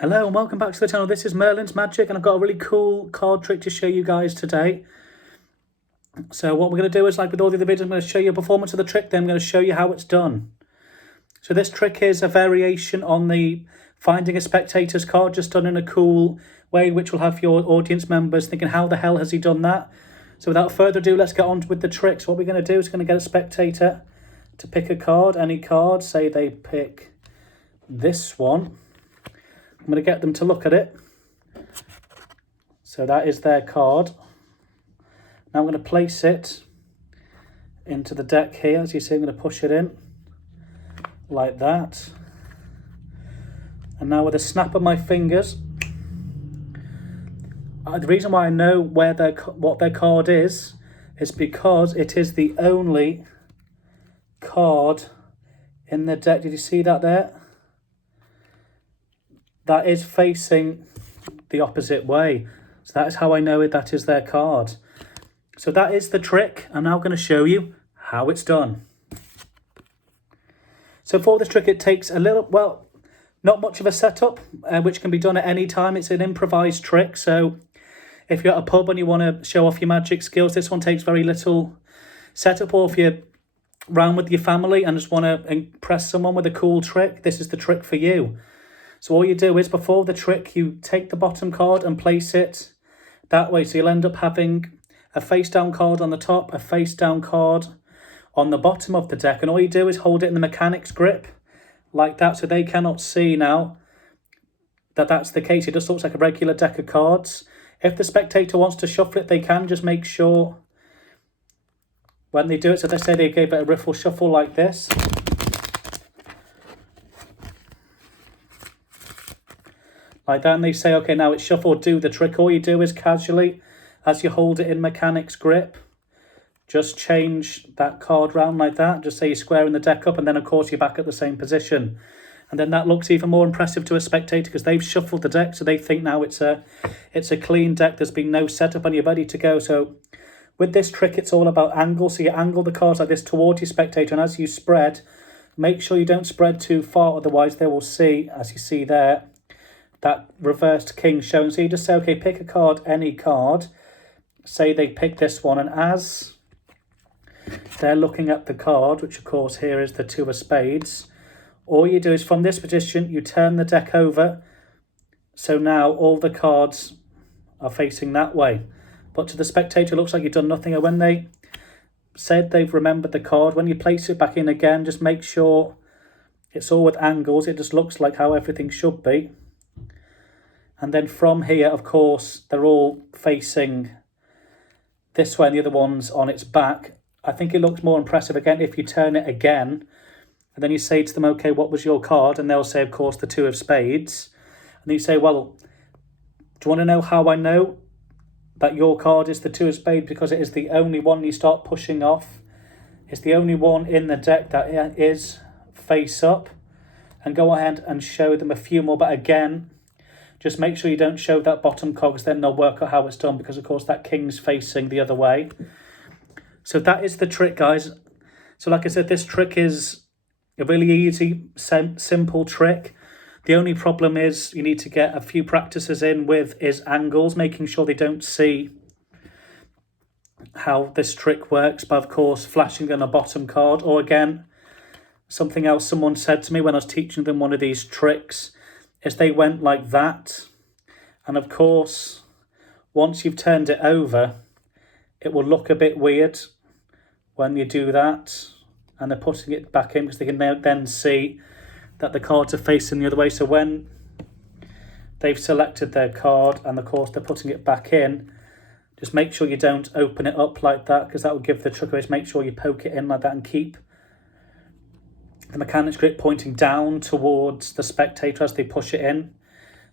Hello and welcome back to the channel. This is Merlin's Magic and I've got a really cool card trick to show you guys today. So what we're going to do is, like with all the other videos, I'm going to show you a performance of the trick, then I'm going to show you how it's done. So this trick is a variation on the finding a spectator's card, just done in a cool way, which will have your audience members thinking, how the hell has he done that? So without further ado, let's get on with the trick. So what we're going to do is going to get a spectator to pick a card, any card. Say they pick this one. I'm going to get them to look at it. So that is their card. Now I'm going to place it into the deck here. As you see, I'm going to push it in like that. And now with a snap of my fingers, the reason why I know what their card is because it is the only card in the deck. Did you see that there? That is facing the opposite way. So that is how I know that is their card. So that is the trick. I'm now going to show you how it's done. So for this trick, it takes a little, well, not much of a setup, which can be done at any time. It's an improvised trick. So if you're at a pub and you want to show off your magic skills, this one takes very little setup. Or if you're around with your family and just want to impress someone with a cool trick, this is the trick for you. So all you do is, before the trick, you take the bottom card and place it that way. So you'll end up having a face down card on the top, a face down card on the bottom of the deck. And all you do is hold it in the mechanic's grip like that, so they cannot see now that that's the case. It just looks like a regular deck of cards. If the spectator wants to shuffle it, they can. Just make sure when they do it, so let's say they gave it a riffle shuffle like this. Like that, and they say, okay, now it's shuffled, do the trick. All you do is casually, as you hold it in mechanic's grip, just change that card round like that. Just say you're squaring the deck up, and then of course you're back at the same position. And then that looks even more impressive to a spectator because they've shuffled the deck, so they think now it's a clean deck. There's been no setup and you're ready to go. So with this trick, it's all about angle. So you angle the cards like this towards your spectator, and as you spread, make sure you don't spread too far, otherwise they will see, as you see there, that reversed king showing. So you just say, okay, pick a card, any card. Say they pick this one, and as they're looking at the card, which of course here is the two of spades, all you do is from this position, you turn the deck over. So now all the cards are facing that way. But to the spectator, it looks like you've done nothing. And when they said they've remembered the card, when you place it back in again, just make sure it's all with angles. It just looks like how everything should be. And then from here, of course, they're all facing this way and the other one's on its back. I think it looks more impressive again if you turn it again. And then you say to them, okay, what was your card? And they'll say, of course, the two of spades. And then you say, well, do you want to know how I know that your card is the two of spades? Because it is the only one you start pushing off. It's the only one in the deck that is face up. And go ahead and show them a few more. But again, just make sure you don't show that bottom card, because then they'll work out how it's done, because of course that king's facing the other way. So that is the trick, guys. So like I said, this trick is a really easy, simple trick. The only problem is you need to get a few practices in with is angles, making sure they don't see how this trick works by, of course, flashing on a bottom card. Or again, something else someone said to me when I was teaching them one of these tricks is they went like that. And of course, once you've turned it over, it will look a bit weird when you do that. And they're putting it back in because they can then see that the cards are facing the other way. So when they've selected their card and of course they're putting it back in, just make sure you don't open it up like that, because that will give the trick away. Make sure you poke it in like that and keep the mechanic's grip pointing down towards the spectator as they push it in.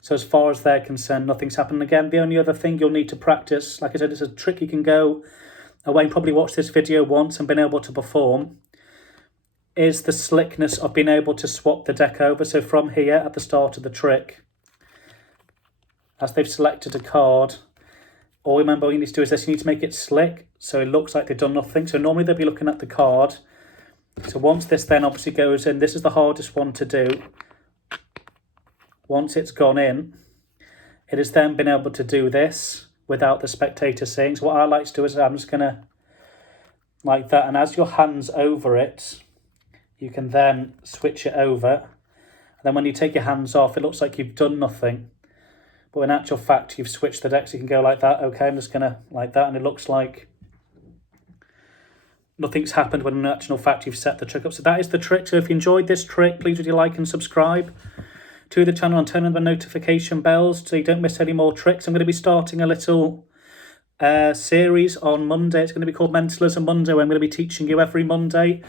So as far as they're concerned, nothing's happening. Again, the only other thing you'll need to practice, like I said, it's a trick you can go away and probably watch this video once and been able to perform, is the slickness of being able to swap the deck over. So from here at the start of the trick, as they've selected a card, all remember what you need to do is this, you need to make it slick so it looks like they've done nothing. So normally they'll be looking at the card. So once this then obviously goes in, this is the hardest one to do. once it's gone in, it has then been able to do this without the spectator seeing. So what I like to do is I'm just going to, like that, and as your hand's over it, you can then switch it over. And then when you take your hands off, it looks like you've done nothing. But in actual fact, you've switched the deck, so you can go like that. Okay, I'm just going to like that, and it looks like nothing's happened when in actual fact you've set the trick up. So that is the trick. So if you enjoyed this trick, please would you like and subscribe to the channel and turn on the notification bells so you don't miss any more tricks. I'm going to be starting a little series on Monday. It's going to be called Mentalism Monday, where I'm going to be teaching you every Monday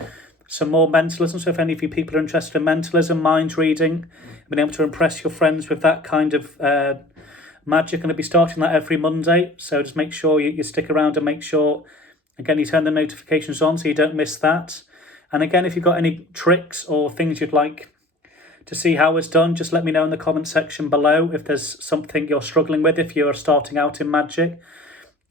some more mentalism. So if any of you people are interested in mentalism, mind reading, being able to impress your friends with that kind of magic, I'm going to be starting that every Monday. So just make sure you stick around and make sure, again, you turn the notifications on so you don't miss that. And again, if you've got any tricks or things you'd like to see how it's done, just let me know in the comment section below if there's something you're struggling with, if you're starting out in magic.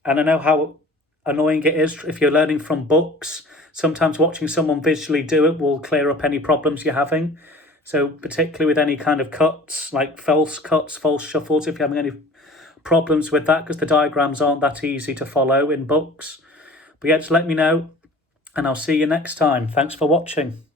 And I know how annoying it is if you're learning from books. Sometimes watching someone visually do it will clear up any problems you're having. So particularly with any kind of cuts, like false cuts, false shuffles, if you're having any problems with that, because the diagrams aren't that easy to follow in books. But yeah, just let me know, and I'll see you next time. Thanks for watching.